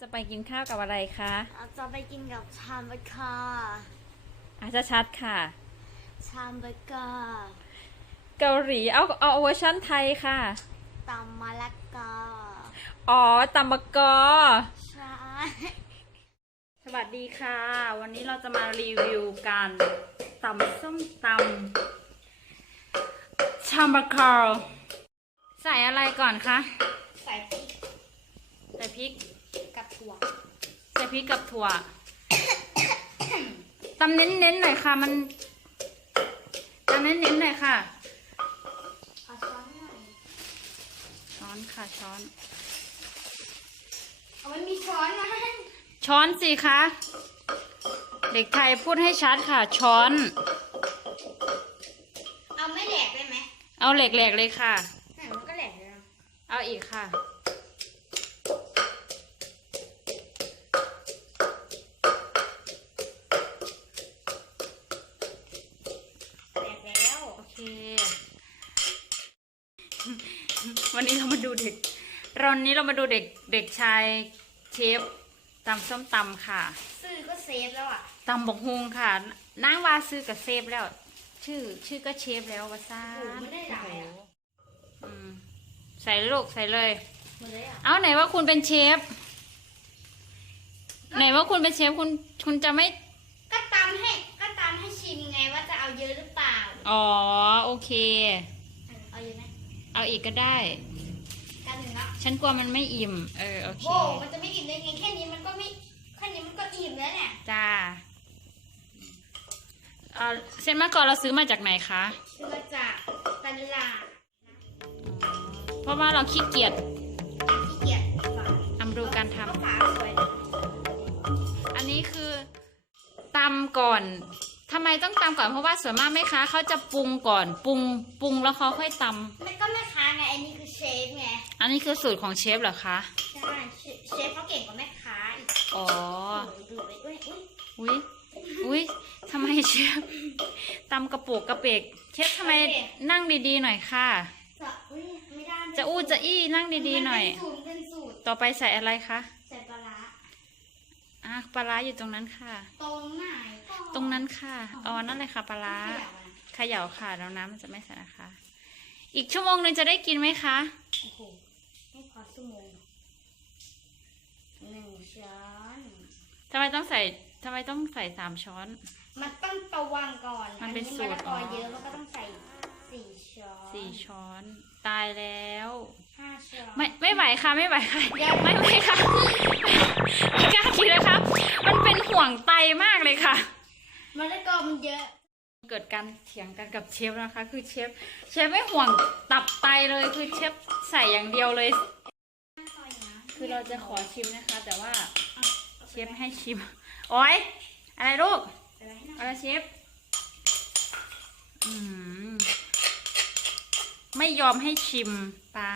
จะไปกินข้าวกับอะไรคะเราจะไปกินกับชามเบอร์เกอร์อาจจะชัดค่ะ ชามเบอร์เกอร์เกาหลีเอาเอาเวอร์ชันไทยค่ะตำมะละกออ๋อตำบะกอใช่สวัสดีค่ะ วันนี้เราจะมารีวิวการตำส้มตำชามบะกอใส่อะไรก่อนคะ ใส่พริกใส่พริก กับถั่วใส่พริกกับถั่วตำเน้นๆหน่อยค่ะ มันตำเน้นๆหน่อยค่ะขอช้อนหน่อยช้อนค่ะช้อนเอาไม่มีช้อนนะช้อนสิคะเด็กไทยพูดให้ชัดค่ะ ช้อน เอาไม่แหลกได้ไหมเอาเหล็กๆเลยค่ะไหนมันก็แหลกเลยนะเอาอีกค่ะ วันนี้เรามาดูเด็กวันนี้เรามาดูเด็กเด็กชายเชฟตำส้มตำค่ะ ซื้อก็เซฟแล้วอะตำบกฮุงค่ะนางว่าซื้อกับเซฟแล้ว ชื่อชื่อก็เชฟแล้ววาซ่าโอ้โหไม่ได้หลายอะอืมใส่เลยลูกใส่เลยหมดเลยอะเอาไหนว่าคุณเป็นเชฟ ไหนว่าคุณเป็นเชฟคุณคุณจะไม่ ก็ตำให้ก็ตำให้ชิมไงว่าจะเอาเยอะหรือเปล่า อ๋อโอเค เอาเยอะไหม เอาอีกก็ได้ กันหนึ่งละฉันกลัวมันไม่อิ่ม เออโอเคโอ้มันจะไม่อิ่มได้ไงแค่นี้มันก็ไม่แค่นี้มันก็อิ่มแล้วเนี่ยจ้าเออเส้นมะกอกเราซื้อมาจากไหนคะ ซื้อมาจากตลาดเพราะว่าเราขี้เกียจขี้เกียจฝาอำดูการทำก็ฝาสวยนะอันนี้คือตำก่อนทำไมต้องตำก่อนเพราะว่าส่วนมากแม่ค้าเขาจะปรุงก่อน ปรุง ปรุงแล้วเขาค่อยตมันก็แม่ค้า ไงอันนี้คือเชฟไงำอันนี้คือสูตรของเชฟเหรอคะ ใช่เชเชฟเขาเก่งกว่าแม่ค้าอีกอ๋อ ดูเลยอุ้ยอุ้ยอุ๊ยอุ๊ยทำไมเชฟตำกระปุกกระเปกเชฟทำไมนั่งดีๆหน่อยค่ะ จะอุ้ยไม่ได้จะอู้จะอี้นั่งดีๆหน่อย มัเป็นสูตรเป็นสูตรต่อไปใส่อะไรคะใส่ปลาร้าอะปลาร้าอยู่ตรงนั้นค่ะ ตรงไหนก่อตรงนั้นค่ะอ๋อนั่นเลยค่ะปลาร้าขยับอะเขย่าค่ะแล้วน้ำมันจะไม่ใส่นะคะ อีกชั่วโมงหนึงจะได้กินไหมคะโอ้โหให้พอชั่วโมงหนึ่งช้อนทำไมต้องใส่ทำไมต้องใส่สามช้อน มันต้องตะวังก่อนมันเป็นอัสูตรมะละกออ๋อเยอะมันก็ต้องใส่สี่ช้อนสี่ช้อน ตายแล้วห้าช้อนไม่ไม่ไหวค่ะไม่ไหวค่ะไม่ไหวค่ะไม่กล้าคิดนะคะมันเป็นห่วงไตมากเลยค่ะมะละกอมันเยอะ เกิดการเถียงกันกับเชฟนะคะ คือเชฟเชฟไม่ห่วงตับไตเลยคือเชฟใส่อย่างเดียวเลย คือเราจะขอชิมนะคะ แต่ว่าเชฟไม่ให้ชิมโอ้ยอะไรลูกอะไรเชฟอืมไม่ยอมให้ชิมปา